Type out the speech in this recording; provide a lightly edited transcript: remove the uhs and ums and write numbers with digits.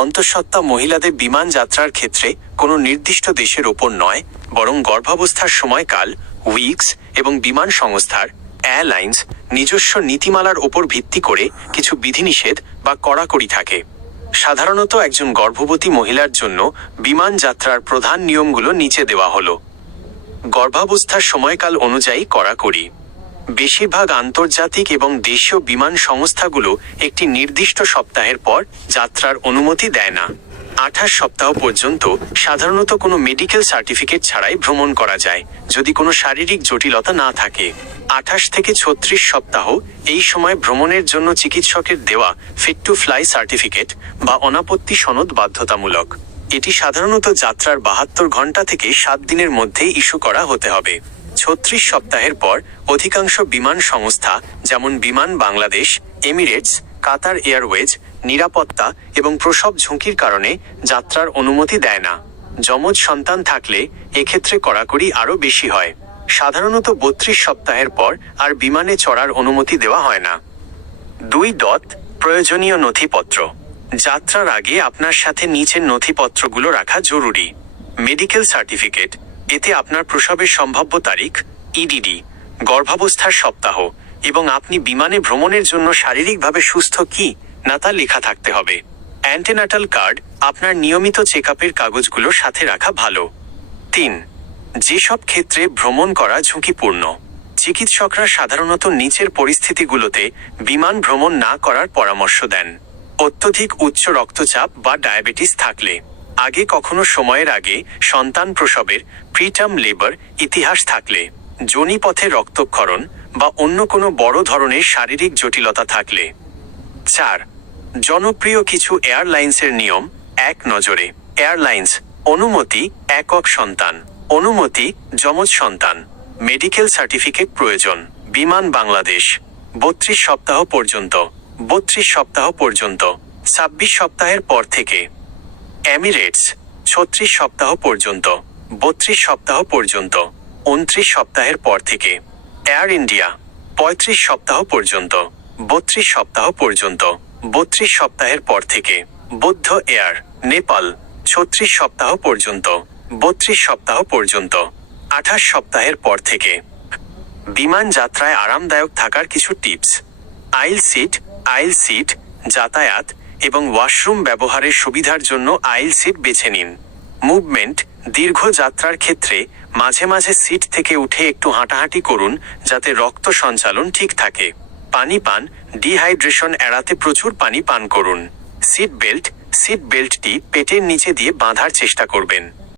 অন্তঃসত্ত্বা মহিলাদের বিমান যাত্রার ক্ষেত্রে কোনো নির্দিষ্ট দেশের ওপর নয়, বরং গর্ভাবস্থার সময়কাল, উইকস এবং বিমান সংস্থার এয়ারলাইন্স নিজস্ব নীতিমালার ওপর ভিত্তি করে কিছু বিধিনিষেধ বা কড়াকড়ি থাকে। সাধারণত একজন গর্ভবতী মহিলার জন্য বিমান যাত্রার প্রধান নিয়মগুলো নিচে দেওয়া হলো। গর্ভাবস্থার সময়কাল অনুযায়ী কড়াকড়ি। বেশিরভাগ আন্তর্জাতিক এবং দেশীয় বিমান সংস্থাগুলো একটি নির্দিষ্ট সপ্তাহের পর যাত্রার অনুমতি দেয় না। 28 সপ্তাহ পর্যন্ত সাধারণত কোনো মেডিকেল সার্টিফিকেট ছাড়াই ভ্রমণ করা যায়, যদি কোনো শারীরিক জটিলতা না থাকে। 28 থেকে 36 সপ্তাহ এই সময় ভ্রমণের জন্য চিকিৎসকের দেওয়া ফিট টু ফ্লাই সার্টিফিকেট বা অনাপত্তি সনদ বাধ্যতামূলক। এটি সাধারণত যাত্রার 72 ঘন্টা থেকে 7 দিনের মধ্যেই ইস্যু করা হতে হবে। 36 সপ্তাহের পর অধিকাংশ বিমান সংস্থা, যেমন বিমান বাংলাদেশ, এমিরেটস, কাতার এয়ারওয়েজ, নিরাপত্তা এবং প্রসব ঝুঁকির কারণে যাত্রার অনুমতি দেয় না। যমজ সন্তান থাকলে এক্ষেত্রে কড়াকড়ি আরও বেশি হয়। সাধারণত 32 সপ্তাহের পর আর বিমানে চড়ার অনুমতি দেওয়া হয় না। 2. প্রয়োজনীয় নথিপত্র। যাত্রার আগে আপনার সাথে নিচের নথিপত্রগুলো রাখা জরুরি। মেডিকেল সার্টিফিকেট, এতে আপনার প্রসবের সম্ভাব্য তারিখ, ইডিডি, গর্ভাবস্থার সপ্তাহ এবং আপনি বিমানে ভ্রমণের জন্য শারীরিকভাবে সুস্থ কি না তা লেখা থাকতে হবে। অ্যান্টেনাটাল কার্ড, আপনার নিয়মিত চেকআপের কাগজগুলো সাথে রাখা ভালো। 3. যেসব ক্ষেত্রে ভ্রমণ করা ঝুঁকিপূর্ণ। চিকিৎসকরা সাধারণত নিচের পরিস্থিতিগুলোতে বিমান ভ্রমণ না করার পরামর্শ দেন। অত্যধিক উচ্চ রক্তচাপ বা ডায়াবেটিস থাকলে, আগে কখনো সময়ের আগে সন্তান প্রসবের প্রিটার্ম লেবার ইতিহাস থাকলে, যোনিপথে রক্তক্ষরণ বা অন্য কোনো বড় ধরনের শারীরিক জটিলতা থাকলে। 4. জনপ্রিয় কিছু এয়ারলাইন্সের নিয়ম। এক নজরে। এয়ারলাইন্স অনুমতি, একক সন্তান অনুমতি, যমজ সন্তান, মেডিকেল সার্টিফিকেট প্রয়োজন। বিমান বাংলাদেশ 32 সপ্তাহ পর্যন্ত, 32 সপ্তাহ পর্যন্ত, 26 সপ্তাহের পর থেকে। এমিরেটস 36 সপ্তাহ পর্যন্ত, 32 সপ্তাহ পর্যন্ত, 29 সপ্তাহের পর থেকে। এয়ার ইন্ডিয়া 35 সপ্তাহ পর্যন্ত, 32 সপ্তাহ পর্যন্ত, 32 সপ্তাহের পর থেকে। বৌদ্ধ এয়ার নেপাল 36 সপ্তাহ পর্যন্ত, 32 সপ্তাহ পর্যন্ত, 28 সপ্তাহের পর থেকে। বিমান যাত্রায় আরামদায়ক থাকার কিছু টিপস। আইল সিট, যাতায়াত এবং ওয়াশরুম ব্যবহারের সুবিধার জন্য আইল সিট বেছে নিন। মুভমেন্ট, দীর্ঘ যাত্রার ক্ষেত্রে মাঝে মাঝে সিট থেকে উঠে একটু হাঁটাহাঁটি করুন যাতে রক্ত সঞ্চালন ঠিক থাকে। পানি পান, ডিহাইড্রেশন এড়াতে প্রচুর পানি পান করুন। সিট বেল্টটি পেটের নিচে দিয়ে বাঁধার চেষ্টা করবেন।